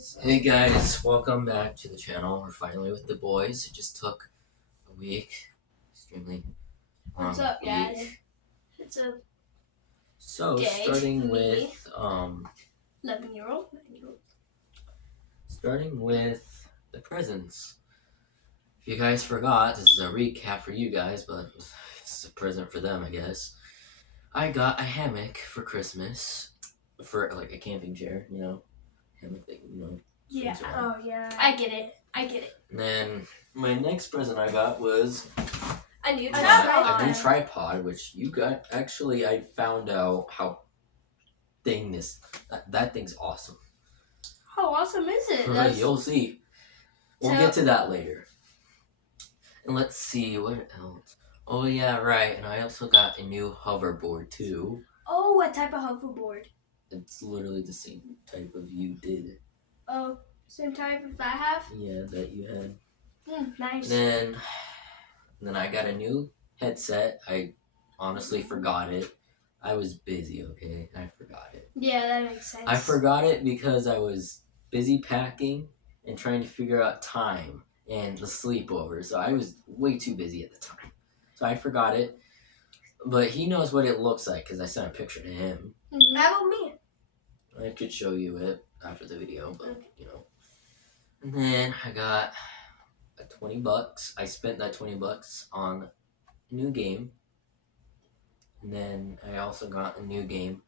guys. Hey guys, welcome back to the channel. We're finally with the boys. It just took a week, extremely long What's up, week. guys? It's a So Day starting to me. with 11-year-old. the presents. If you guys forgot, this is a recap for you guys, but it's a present for them, I guess. I got a hammock for Christmas, for like a camping chair, hammock that Yeah. swings around. Oh yeah. I get it. And then my next present I got was A new a new tripod, which you got. Actually, I found out how that thing's awesome. How awesome is it? Right, you'll see. We'll So- get to that later. And let's see what else. Oh yeah, right. And I also got a new hoverboard too. Oh, what type of hoverboard? It's literally the same type of you did. Oh, same type as I have. Yeah, that you had. Nice. And then I got a new headset. I honestly forgot it. I was busy, okay? I forgot it. Yeah, that makes sense. I forgot it because I was busy packing and trying to figure out time and the sleepover. So I was way too busy at the time. So I forgot it. But he knows what it looks like because I sent a picture to him. How about me? I could show you it after the video, but And then I got $20. I spent that $20 on a new game. And then I also got a new game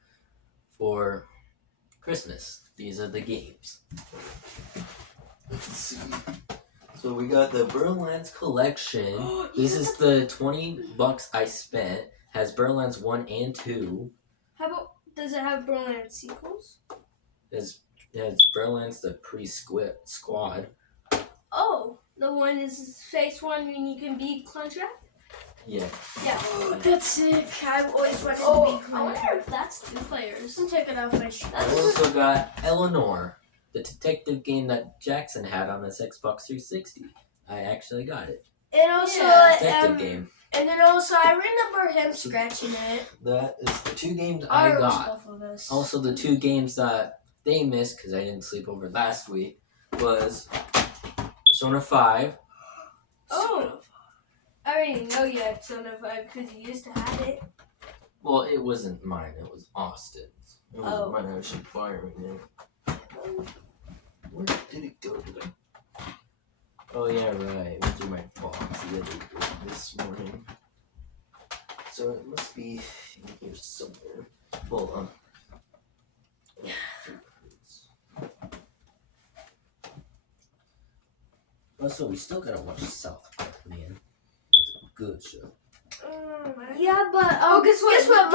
for Christmas. These are the games. Let's see. So we got the Borderlands collection. This is the $20 I spent. Has Borderlands 1 and 2. How about, does it have Borderlands sequels? It has Borderlands the pre-squad. Oh, the one is phase one when you can be Cluntrap? Yeah. Yeah. That's sick. I've always wanted to be I wonder if that's 2 players. I'm checking out fish. I also got Eleanor, the detective game that Jackson had on his Xbox 360. I actually got it. And also, Detective game. And then also, I remember him scratching it. That is the 2 games I got. Both of us. Also, the 2 games that they missed because I didn't sleep over last week was Persona 5. Oh, I already know you had Persona 5 because you used to have it. Well, it wasn't mine. It was Austin's. It wasn't mine. I should fire it. Where did it go today? Oh yeah, right. It went through my box this morning. So it must be in here somewhere. Well, Also, we still gotta watch South Park, man. That's a good show. Yeah, but guess what?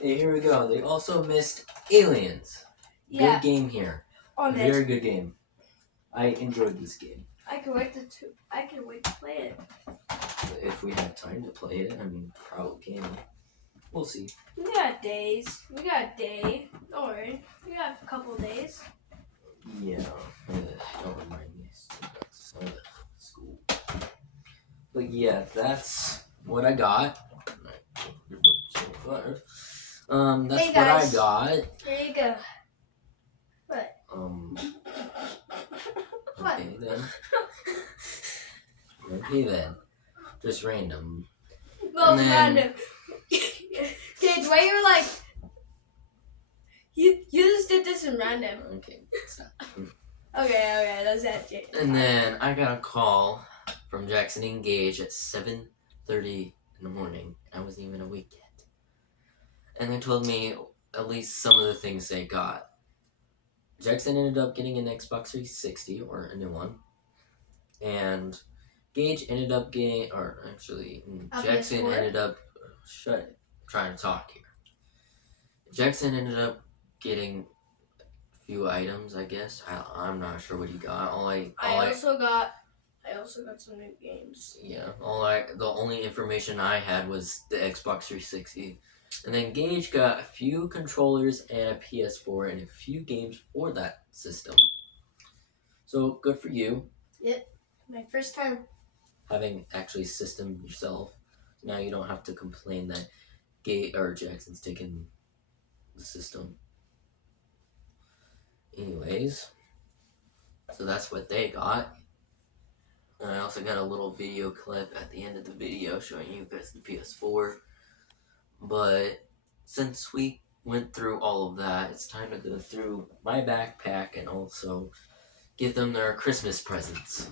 Hey, here we go. They also missed Aliens. Yeah. Good game here. Very good game. I enjoyed this game. I can wait to play it. If we have time to play it, I mean, probably can. We'll see. We got days. We got a day. Don't worry. We got a couple of days. Yeah. Don't remind me. Still got school. But yeah, that's what I got. That's Hey, what guys. I got. Here you go. What? Okay then. Okay then. Just random. Well, And it's then- random. Kids, why you're like... You just did this in random. Okay, stop. Okay, that's it. And then I got a call from Jackson Engage at 7:30 in the morning. I wasn't even awake yet. And they told me at least some of the things they got. Jackson ended up getting an Xbox 360, or a new one. And Gage ended up getting, or actually, Jackson PS4? ended up, trying to talk here. Jackson ended up getting a few items, I guess. I'm not sure what he got. I also got some new games. Yeah, the only information I had was the Xbox 360. And then Gage got a few controllers and a PS4 and a few games for that system. So good for you, Yep, my first time. having actually system yourself. Now you don't have to complain that Jackson's taking the system. Anyways, So that's what they got. And I also got a little video clip at the end of the video showing you guys the PS4. But since we went through all of that, it's time to go through my backpack and also give them their Christmas presents.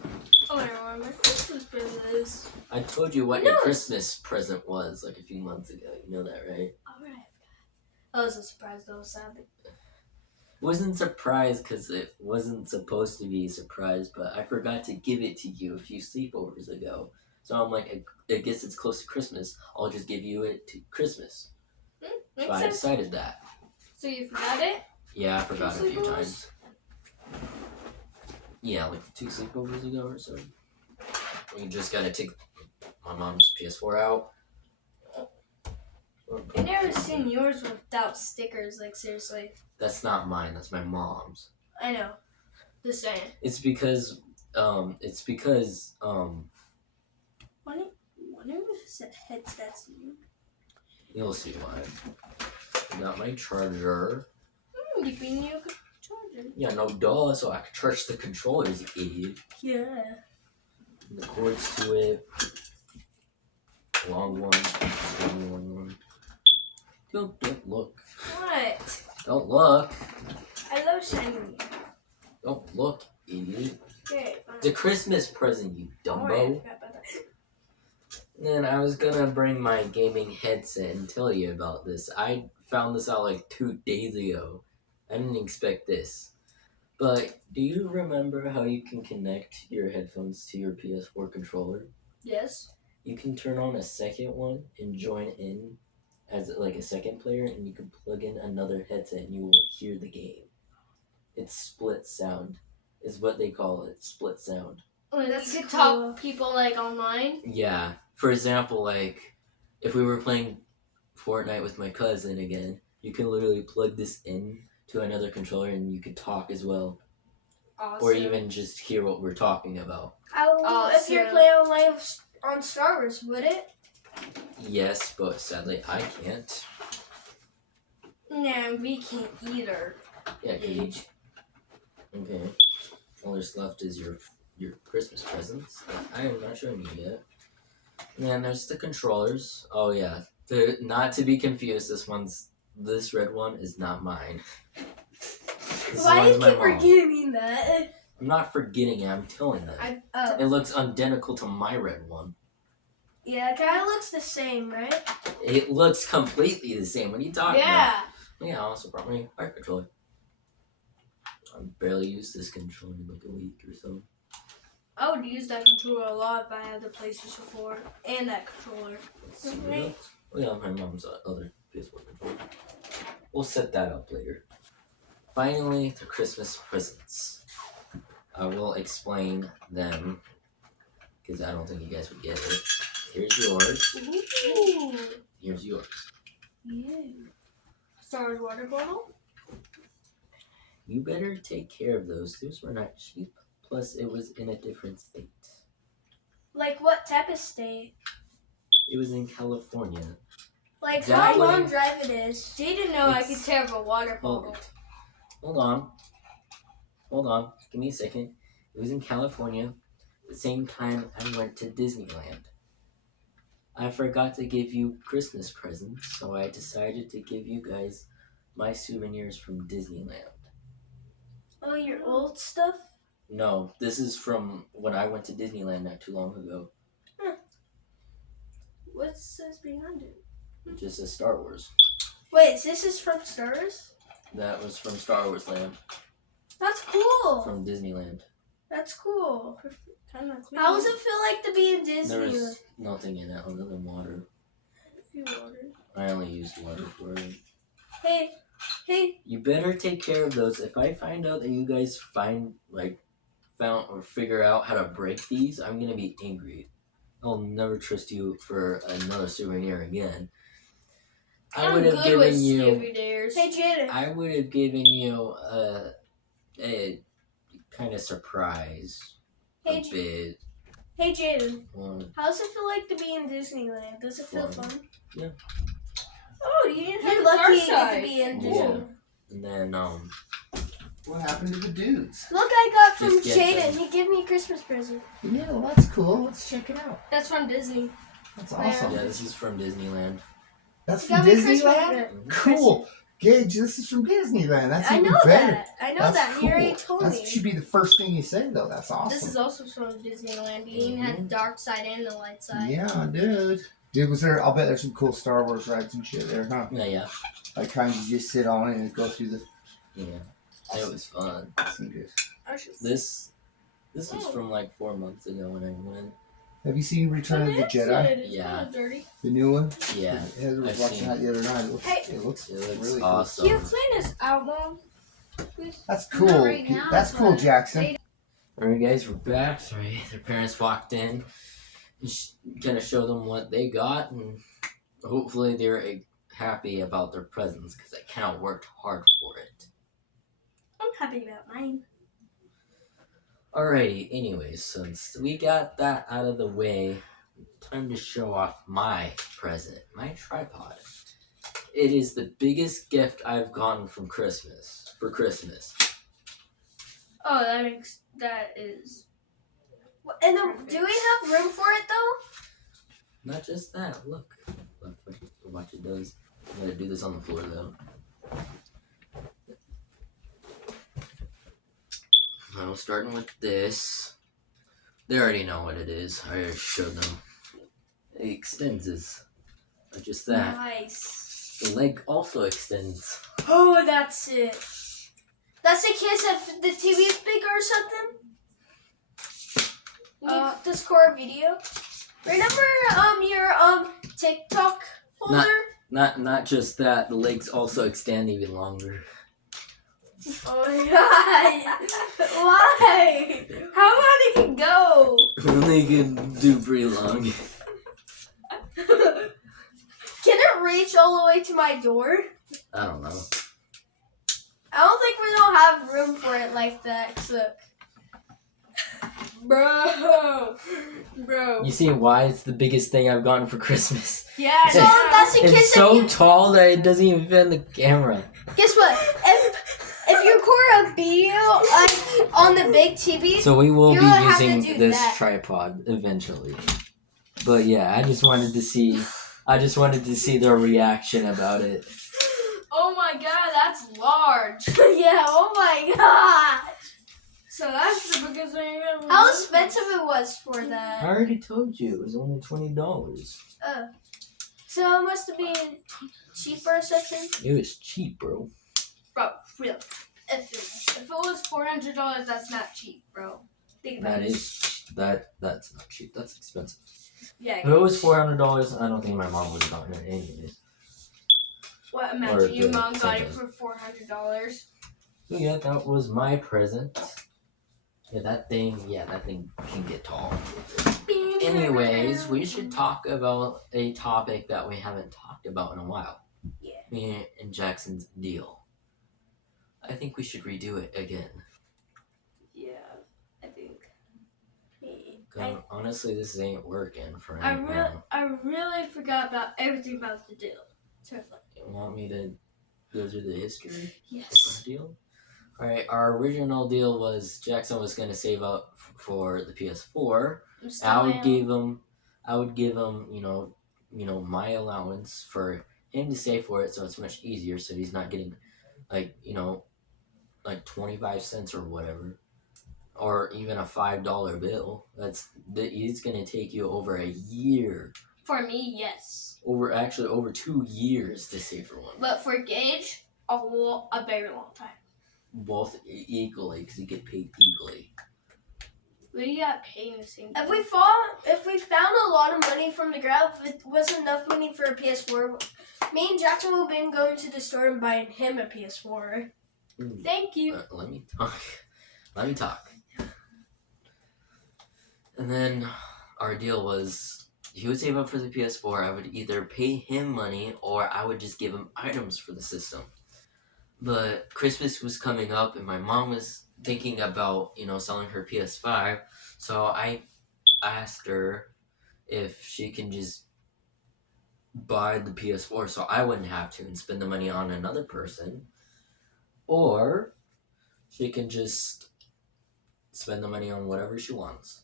Oh, I know what my Christmas present is. I told you what your Christmas present was like a few months ago. You know that, right? Alright. I was surprised though, sadly. Wasn't surprised because it wasn't supposed to be a surprise, but I forgot to give it to you a few sleepovers ago. So I'm like, I guess it's close to Christmas. I'll just give you it to Christmas. So I decided that. So you forgot it? Yeah, I forgot a few times. Yeah, like 2 sleepovers ago or so. We just gotta take my mom's PS4 out. I've never seen yours without stickers, like seriously. That's not mine, that's my mom's. I know. Just saying. It's because Wonder if headset's new. you'll see why. I got my charger. You can new charger. Yeah, no duh, so I can charge the controllers, you idiot. Yeah. And the cords to it. Long one. Don't look. What? Don't look. I love shiny. Don't look, idiot. Okay. It's a Christmas present, you dumbo. And then I was gonna bring my gaming headset and tell you about this. I found this out like 2 days ago. I didn't expect this. But do you remember how you can connect your headphones to your PS4 controller? Yes. You can turn on a second one and join in as like a second player, and you can plug in another headset and you will hear the game. It's split sound is what they call it, split sound. That's you could talk people like online? Yeah. For example, like if we were playing Fortnite with my cousin again, you can literally plug this in to another controller and you could talk as well. Awesome. Or even just hear what we're talking about. If you're playing online on Star Wars, would it? Yes, but sadly I can't. Nah, we can't either. Yeah, okay. All there's left is your Christmas presents that I am not showing you yet. And then there's the controllers. Oh yeah. Not to be confused, this red one is not mine. Why do you keep forgetting that? I'm not forgetting it, I'm telling them. It looks identical to my red one. Yeah, it kind of looks the same, right? It looks completely the same. What are you talking about? Yeah, I also brought my art controller. I barely used this controller in like a week or so. I would use that controller a lot if I had the PlayStation 4 and that controller. Right? Oh yeah, my mom's other PS4 controller. We'll set that up later. Finally, the Christmas presents. I will explain them because I don't think you guys would get it. Here's yours. Ooh. Here's yours. Yeah. Star Wars water bottle? You better take care of those. Those were not cheap. Plus, it was in a different state. Like what type of state? It was in California. Like how long drive it is? Didn't know I could tear up a water bottle. Hold on. Give me a second. It was in California. The same time I went to Disneyland. I forgot to give you Christmas presents, so I decided to give you guys my souvenirs from Disneyland. Oh, your old stuff? No, this is from when I went to Disneyland not too long ago. Huh. What says behind it? It just says Star Wars. Wait, this is from Star Wars? That was from Star Wars Land. That's cool. From Disneyland. That's cool. Kind of cool. How does it feel like to be in Disney? There was nothing in it other than water. I only used water for it. Hey. You better take care of those. If I find out that you guys found or figure out how to break these, I'm gonna be angry. I'll never trust you for another souvenir again. I would have given you. Hey, Jaden. I would have given you a kind of surprise. Hey, a bit. Hey, Jaden. How does it feel like to be in Disneyland? Does it feel fun? Yeah. Oh, you're lucky to be in Disney. Yeah. And then What happened to the dudes? Look, I got from Just get Jaden. them. He gave me a Christmas present. Yeah, well, that's cool. Let's check it out. That's from Disney. That's awesome. Yeah, this is from Disneyland. That's He from got me a Christmas Disneyland? present. Cool. Gage, this is from Disneyland. That's I even know better. that. I know That's that. cool. He already told That me. should be the first thing you say, though. That's awesome. This is also from Disneyland. You even had the dark side and the light side. Yeah, dude. Dude, was there? I'll bet there's some cool Star Wars rides and shit there, huh? Yeah. Like kind you just sit on it and go through the. Yeah. It was fun. Some good. This was from like 4 months ago when I went. Have you seen Return of the Jedi? Yeah. Dirty. The new one? Yeah. Heather was I've watching seen that the other night. Hey. It looks It looks really awesome. Can you clean this out, Mom? Please? cool. That's Not cool. right now, That's cool, but Jackson. Alright guys, we're back. Sorry, their parents walked in. Just gonna show them what they got, and hopefully they're happy about their presents because I kind of worked hard for it. I'm happy about mine. Alrighty, anyways, since we got that out of the way, time to show off my present, my tripod. It is the biggest gift I've gotten from Christmas, for Christmas. Oh, that is. And then, do we have room for it though? Not just that, look what it does. I'm gonna do this on the floor though. Now, starting with this, they already know what it is. I already showed them. It extends this, not just that. Nice. The leg also extends. Oh, that's it. That's in case if the TV is bigger or something. You need to score a video. Remember your TikTok holder? Not just that. The legs also extend even longer. Oh my god! Why? How long it can go? They can do pretty long. Can it reach all the way to my door? I don't know. I don't think we don't have room for it like that. Look. Bro. You see why it's the biggest thing I've gotten for Christmas? Yeah, so that's in case It's so tall that it doesn't even fit in the camera. Guess what? If you record a video on the big TV, So we will you be would have to using do this that. tripod eventually. But yeah, I just wanted to see their reaction about it. oh my god, that's large. yeah, oh my god. So that's the biggest thing ever. How expensive it was for I that? already told you, it was only $20. So it must have been cheaper or something? It was cheap, bro. Bro, real. If it was $400, that's not cheap, bro. Think about it. That's not cheap. That's expensive. Yeah. If it was $400, I don't think my mom would have gotten it anyways. What? Or Imagine your the mom got it something. for $400. So yeah, that was my present. Yeah, that thing can get tall. Anyways, we should talk about a topic that we haven't talked about in a while. Yeah. Me and Jackson's deal. I think we should redo it again. Yeah, I think. Honestly, this ain't working for me now. I really forgot about everything about the deal. Seriously. You want me to go through the history of Yes. our deal? Alright, our original deal was Jackson was going to save up for the PS4. I would give him, my allowance for him to save for it, so it's much easier. So he's not getting, like 25 cents or whatever, or even a $5 bill. He's gonna take you over a year. For me, yes. Over 2 years to save for one. But for Gage, a very long time. Both equally, because you get paid equally. We got paid the same. If we found a lot of money from the ground, if it wasn't enough money for a PS4, me and Jackson would have been going to the store and buying him a PS4. Thank you. Let me talk. And then our deal was he would save up for the PS4. I would either pay him money or I would just give him items for the system. But Christmas was coming up and my mom was thinking about, selling her PS5. So I asked her if she can just buy the PS4 so I wouldn't have to and spend the money on another person. Or she can just spend the money on whatever she wants.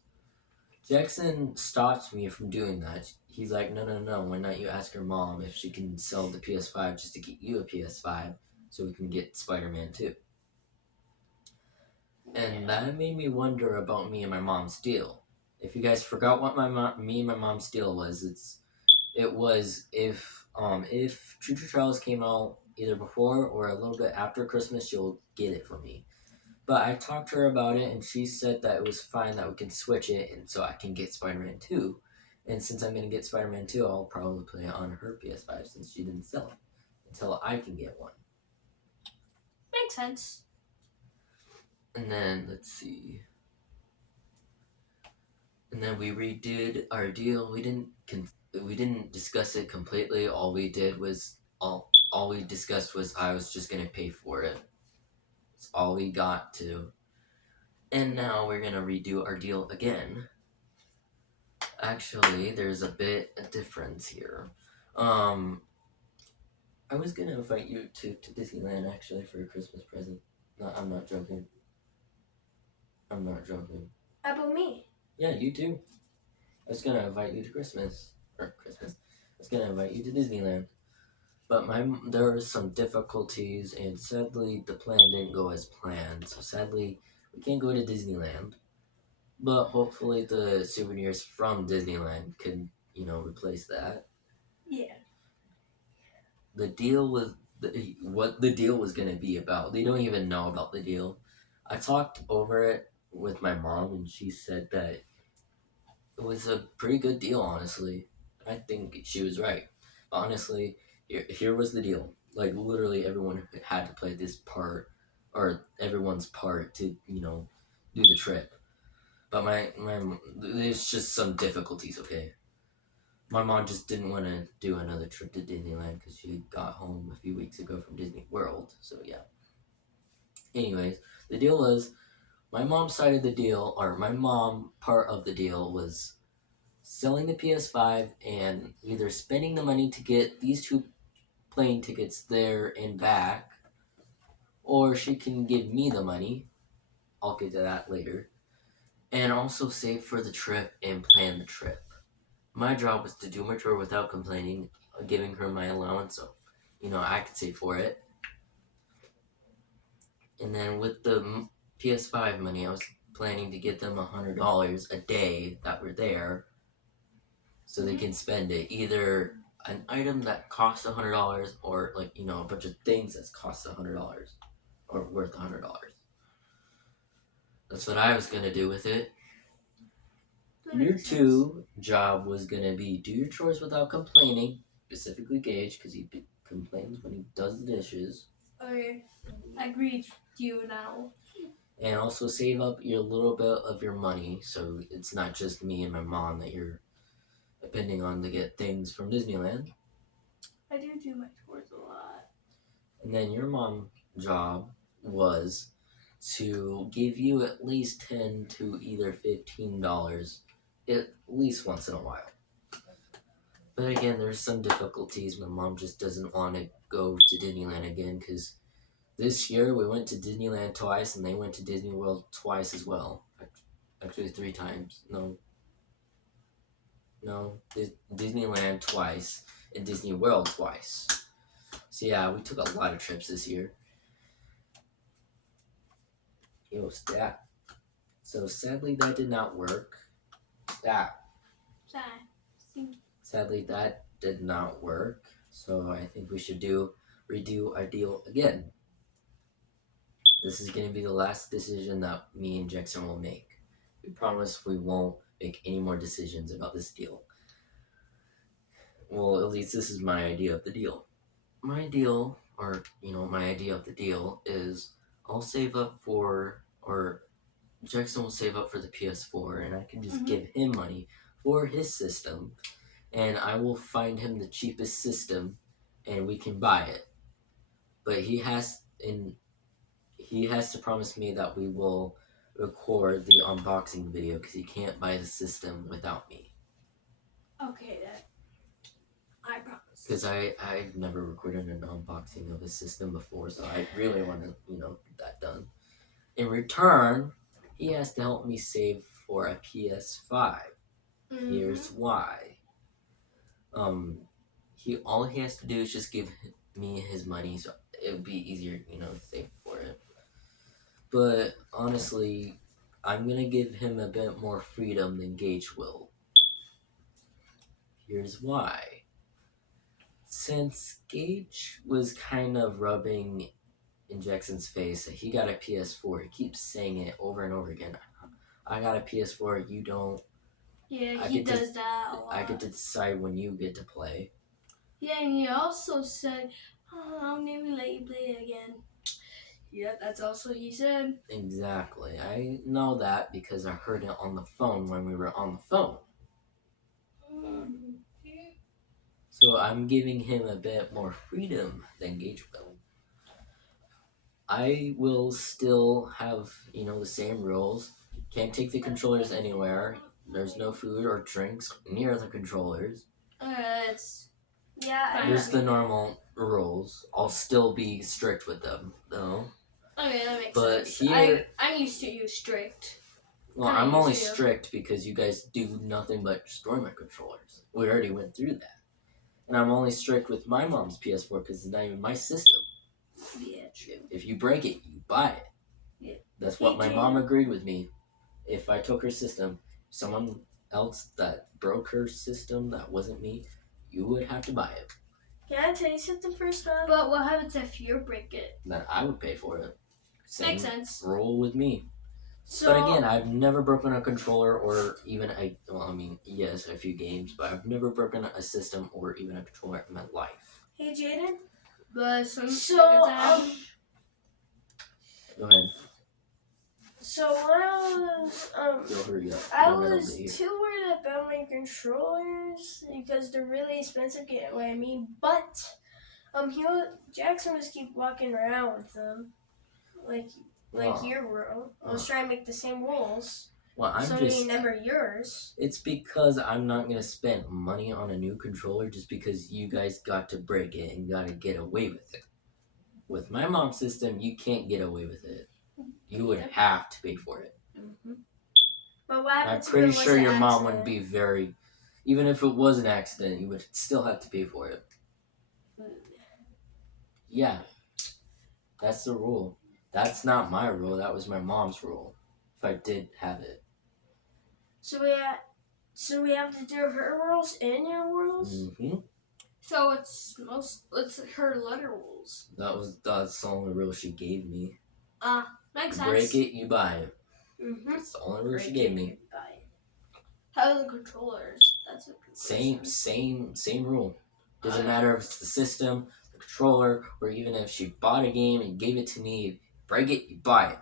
Jackson stops me from doing that. He's like, no, why not you ask your mom if she can sell the PS5 just to get you a PS5 so we can get Spider-Man 2. And that made me wonder about me and my mom's deal. If you guys forgot what me and my mom's deal was, it was if Choo Choo Charles came out either before or a little bit after Christmas, she'll get it for me. But I talked to her about it, and she said that it was fine that we can switch it, and so I can get Spider-Man 2. And since I'm going to get Spider-Man 2, I'll probably play it on her PS5 since she didn't sell it until I can get one. Makes sense. And then, let's see. And then we redid our deal. We didn't discuss it completely. All we discussed was I was just going to pay for it. That's all we got to. And now we're going to redo our deal again. Actually, there's a bit of difference here. I was gonna invite you to Disneyland actually for a Christmas present. No, I'm not joking. How about me? Yeah, you too. I was gonna invite you to Christmas. I was gonna invite you to Disneyland. But there were some difficulties, and sadly, the plan didn't go as planned. So sadly, we can't go to Disneyland. But hopefully the souvenirs from Disneyland can, replace that. Yeah. The deal was what the deal was gonna be about. They don't even know about the deal. I talked over it with my mom, and she said that it was a pretty good deal, honestly. I think she was right. Honestly, here was the deal. Like, literally everyone had to play this part, or everyone's part to, do the trip. But there's just some difficulties, okay? My mom just didn't want to do another trip to Disneyland because she got home a few weeks ago from Disney World, so yeah. Anyways, the deal was, my mom's side of the deal, or my mom part of the deal was selling the PS5 and either spending the money to get these 2 plane tickets there and back, or she can give me the money. I'll get to that later. And also save for the trip and plan the trip. My job was to do my chore without complaining, giving her my allowance, so, I could save for it. And then with the PS5 money, I was planning to get them $100 a day that were there, so they can spend it. Either an item that costs $100, or a bunch of things that cost $100, or worth $100. That's what I was gonna do with it. Your 2 job was gonna be do your chores without complaining, specifically Gage, because he complains when he does the dishes. Okay, I agree with you now. And also save up your little bit of your money, so it's not just me and my mom that you're depending on to get things from Disneyland. I do my chores a lot. And then your mom's job was to give you at least $10 to either $15 at least once in a while. But again, there's some difficulties. My mom just doesn't want to go to Disneyland again because this year we went to Disneyland twice and they went to Disney World twice as well. Actually 3 times. No, Disneyland twice and Disney World twice. So yeah, we took a lot of trips this year. Yo, stat. So sadly that did not work. Sadly that did not work. So I think we should redo our deal again. This is going to be the last decision that me and Jackson will make. We promise we won't make any more decisions about this deal. Well, at least this is my idea of the deal. My deal, or, my idea of the deal is I'll save up for, or Jackson will save up for the PS4, and I can just give him money for his system, and I will find him the cheapest system, and we can buy it. But he has to promise me that we will record the unboxing video because he can't buy the system without me. Okay, that I promise. Because I've never recorded an unboxing of a system before, so I really want to, get that done. in return, he has to help me save for a PS5. Here's why. All he has to do is just give me his money, so it would be easier, to save for it. But honestly, I'm gonna give him a bit more freedom than Gage will. Here's why. Since Gage was kind of rubbing in Jackson's face that he got a PS4, he keeps saying it over and over again. I got a PS4, you don't. Yeah, he does that a lot. I get to decide when you get to play. Yeah, and he also said, I'll never let you play it again. Yeah, that's also he said. Exactly. I know that because I heard it on the phone when we were on the phone. So I'm giving him a bit more freedom than Gage will. I will still have, the same rules. Can't take the controllers anywhere. There's no food or drinks near the controllers. There's the normal rules. I'll still be strict with them, though. Okay, that makes But sense. here, I'm used to you strict. Well, I'm only strict because you guys do nothing but destroy my controllers. We already went through that. And I'm only strict with my mom's PS4 because it's not even my system. Yeah, true. If you break it, you buy it. Yeah. That's what my mom agreed with me. If I took her system, someone else that broke her system that wasn't me, you would have to buy it. Can I tell you something first, though? But what happens if you break it? Then I would pay for it. Makes sense. Rule with me. So, but again, I've never broken a controller or even yes, a few games, but I've never broken a system or even a controller in my life. Hey, Jaden. Go ahead. So when I was too worried about my controllers because they're really expensive. Get what I mean? But Jackson was keep walking around with them, like your rule. I was trying to make the same rules. Well, never yours. It's because I'm not gonna spend money on a new controller just because you guys got to break it and got to get away with it. With my mom's system, you can't get away with it. You would have to pay for it. Mm-hmm. But what happens? I'm pretty sure your mom would be even if it was an accident, you would still have to pay for it. Yeah, that's the rule. That's not my rule. That was my mom's rule. If I did have it. So we have to do her rules and your rules. Mm-hmm. So it's her letter rules. That's the only rule she gave me. Makes sense. Break it, you buy it. Mm-hmm. That's the only rule she gave me. How are the controllers? That's a same rule. Doesn't matter if it's the system, the controller, or even if she bought a game and gave it to me. Break it, you buy it.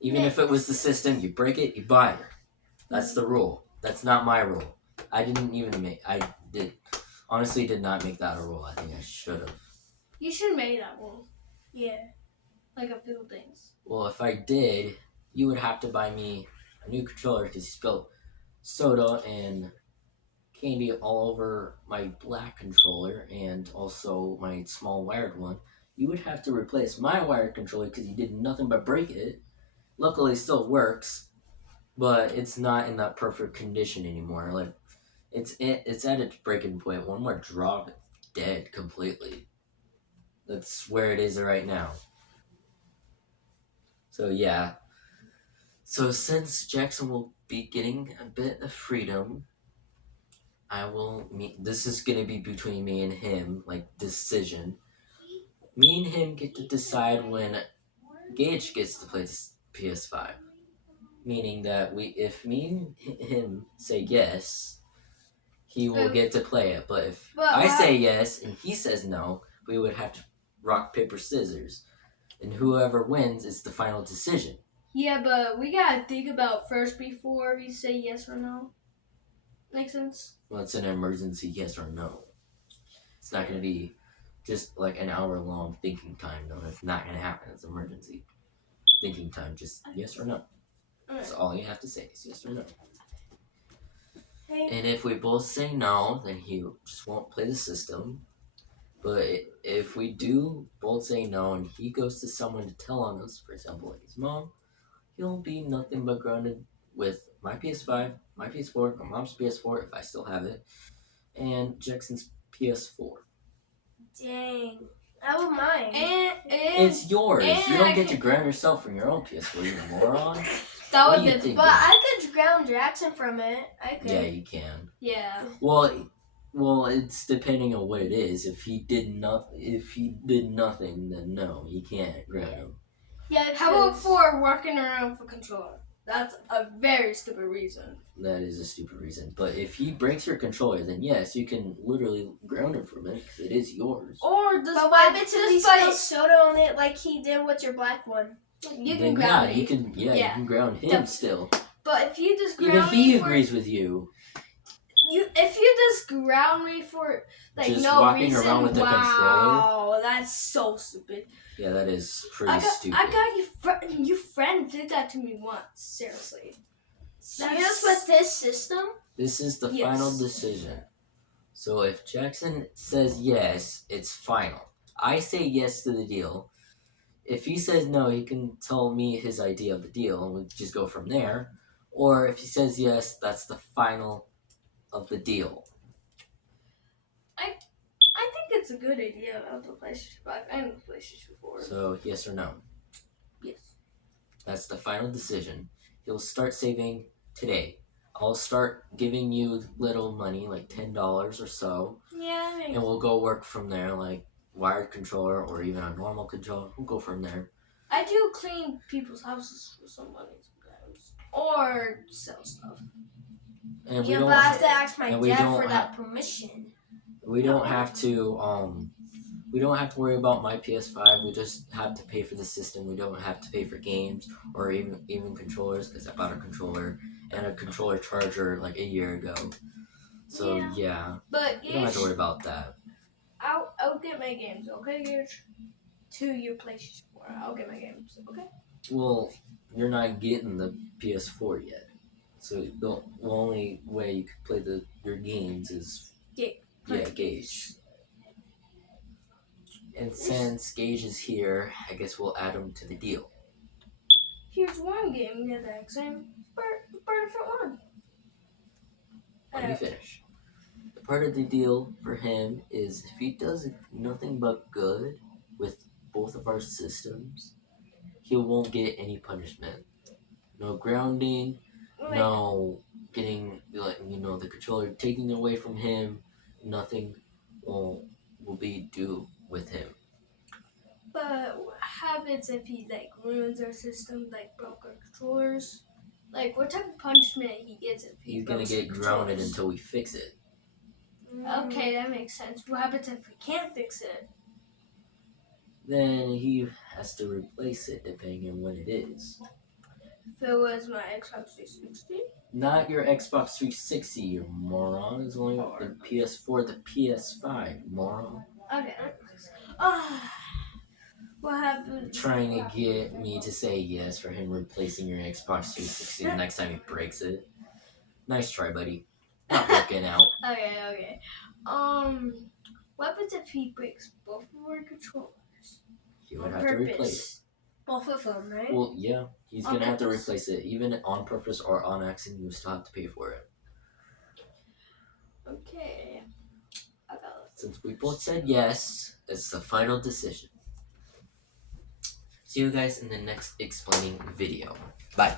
Even if it was the system, you break it, you buy it. That's the rule. That's not my rule. I honestly did not make that a rule. I think I should have. You should have made that rule. Yeah. Like a few things. Well, if I did, you would have to buy me a new controller because you spilled soda and candy all over my black controller and also my small wired one. You would have to replace my wired controller because you did nothing but break it. Luckily, it still works, but it's not in that perfect condition anymore. Like, it's at its breaking point. One more drop, it's dead completely. That's where it is right now. So yeah. So since Jackson will be getting a bit of freedom, this is gonna be between me and him, like decision. Me and him get to decide when Gage gets to play this PS5. Meaning that if me and him say yes, he will get to play it. But if I say yes and he says no, we would have to rock, paper, scissors. And whoever wins is the final decision. Yeah, but we gotta think about first before we say yes or no. Make sense? Well, it's an emergency yes or no. It's not going to be just like an hour-long thinking time. No, it's not going to happen. It's emergency thinking time. Just yes or no. That's all you have to say is yes or no. And if we both say no, then he just won't play the system. But if we do both say no and he goes to someone to tell on us, for example, like his mom, he'll be nothing but grounded with my PS5, my PS4, my mom's PS4 if I still have it, and Jackson's PS4. Dang. I would mind. It's yours. and You don't I get to can- ground yourself from your own PS4, you moron. That What would do you be. think? But I could ground Jackson from it. I could. Yeah, you can. Yeah. Well, it's depending on what it is. If he did nothing, then no, you can't ground him. Yeah. How about for walking around for controller? That's a very stupid reason. That is a stupid reason. But if he breaks your controller, then yes, you can literally ground him from it because it is yours. Or does But what happens if he spills soda on it like he did with your black one? you Then can ground yeah, me. you can you can ground him Def- still. But if you just Even ground he me for agrees with you. If you just ground me for like Just no walking reason, around with the wow, that's so stupid. Yeah, that is pretty stupid. I got your friend did that to me once. Seriously. just with this system. This is the Yes. final decision. So if Jackson says yes, it's final. I say yes to the deal. If he says no, he can tell me his idea of the deal and we just go from there. Or if he says yes, that's the final of the deal. I think it's a good idea of the PlayStation 5 and the PlayStation 4. So yes or no. Yes. That's the final decision. He'll start saving today. I'll start giving you little money, like $10 or so, Yeah, and we'll go work from there, like wired controller or even a normal controller. We'll go from there. I do clean people's houses for some money sometimes. Or sell stuff. And Yeah, we but don't I have to ask my and we dad don't for ha- that permission. we don't have to worry about my PS5. We just have to pay for the system. We don't have to pay for games or even controllers because I bought a controller and a controller charger like a year ago. So yeah, But you don't have to worry about that. I'll get my games, okay, Gage? To your PlayStation 4. I'll get my games, okay? Well, you're not getting the PS4 yet, so the only way you can play your games is Gage. And since Gage is here, I guess we'll add him to the deal. Here's one game that I exam for a different one. Let me finish. The part of the deal for him is if he does nothing but good with both of our systems, he won't get any punishment. No grounding, no getting the controller taken away from him. Nothing will be due with him. But what happens if he ruins our system, broke our controllers? What type of punishment he gets if he He's gonna breaks get our grounded controllers? until we fix it. Okay, that makes sense. What happens if we can't fix it? Then he has to replace it depending on what it is. If it was my Xbox 360? Not your Xbox 360, you moron. It's only the PS4, the PS5, moron. Okay. What happens? Trying to get me to say yes for him replacing your Xbox 360 the next time he breaks it. Nice try, buddy. Not working out. Okay. What happens if he breaks both of our controllers? He would have to replace it. Both of them, right? Well, yeah, he's On gonna have to purpose? replace it. Even on purpose or on accident, you still have to pay for it. Okay. I got it. Since we both said yes, it's the final decision. See you guys in the next explaining video. Bye.